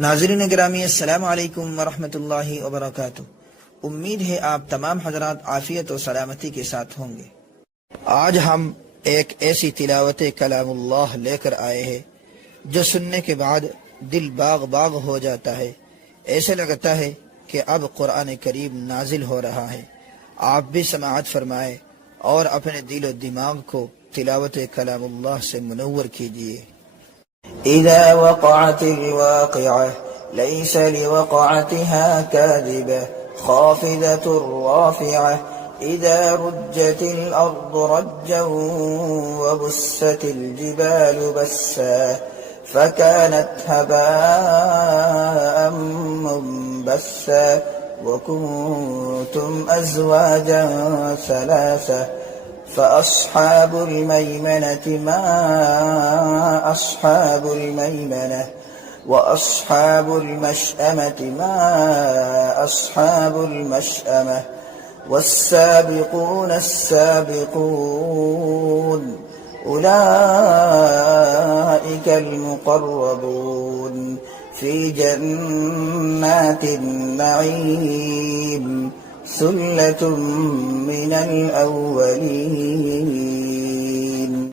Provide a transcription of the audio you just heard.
नाज़रीन गिरामी, अस्सलामु अलैकुम वरहमतुल्लाहि वबरकातुह। उम्मीद है आप तमाम हजरात आफियत और सलामती के साथ होंगे। आज हम एक ऐसी तिलावत कलामुल्लाह लेकर आए हैं जो सुनने के बाद दिल बाग बाग हो जाता है। ऐसे लगता है कि अब कुरान करीम नाजिल हो रहा है। आप भी समाअत फरमाए और अपने दिल और दिमाग को तिलावत कलामुल्लाह से मुनव्वर कीजिए। इज़ा वक़अतिल वाक़िअह लैसा लिवक़अतिहा काज़िबह ख़ाफ़िज़तुर राफ़िअह इज़ा रुज्जतिल अर्दु रज्जन व बुस्सतिल जिबालु बस्सा फ़कानत हबाअन मुंबस्सा व कुंतुम अज़वाजन सलासा فأصحاب الميمنة ما أصحاب الميمنة وأصحاب المشأمة ما أصحاب المشأمة والسابقون السابقون أولئك المقربون في جنات النعيم ثلة من الأولين।